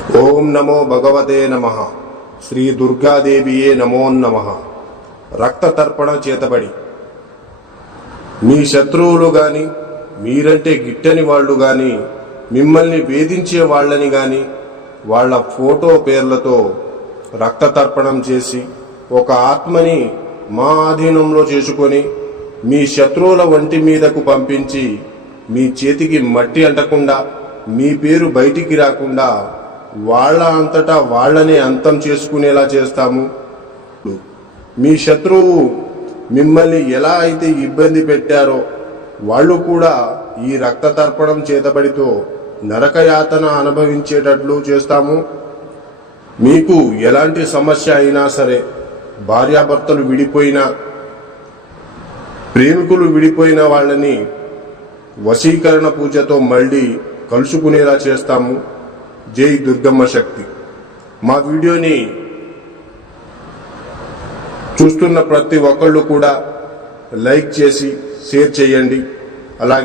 ఓం నమో భగవతే నమః. శ్రీ దుర్గాదేవియే నమో నమః. రక్త తర్పణ చేతబడి మీ శత్రువులు గాని, మీరంటే గిట్టని వాళ్ళు గాని, మిమ్మల్ని వేధించే వాళ్ళని గాని వాళ్ళ ఫోటో పేర్లతో రక్త తర్పణం చేసి ఒక ఆత్మని మా ఆధీనంలో చేసుకొని మీ శత్రువుల వంటి మీదకు పంపించి మీ చేతికి మట్టి అంటకుండా, మీ పేరు బయటికి రాకుండా వాళ్ళ అంతటా వాళ్ళనే అంతం చేసుకునేలా చేస్తాము. మీ శత్రువు మిమ్మల్ని ఎలా అయితే ఇబ్బంది పెట్టారో వాళ్ళు కూడా ఈ రక్త తర్పణం చేతబడితో నరకయాతన అనుభవించేటట్లు చేస్తాము. మీకు ఎలాంటి సమస్య అయినా సరే, భార్యాభర్తలు విడిపోయినా, ప్రేమికులు విడిపోయిన వాళ్ళని వశీకరణ పూజతో మళ్ళీ కలుసుకునేలా చేస్తాము. జై దుర్గమ్మ శక్తి. మా వీడియోని చూస్తున్న ప్రతి ఒక్కళ్ళు కూడా లైక్ చేసి షేర్ చేయండి. అలాగే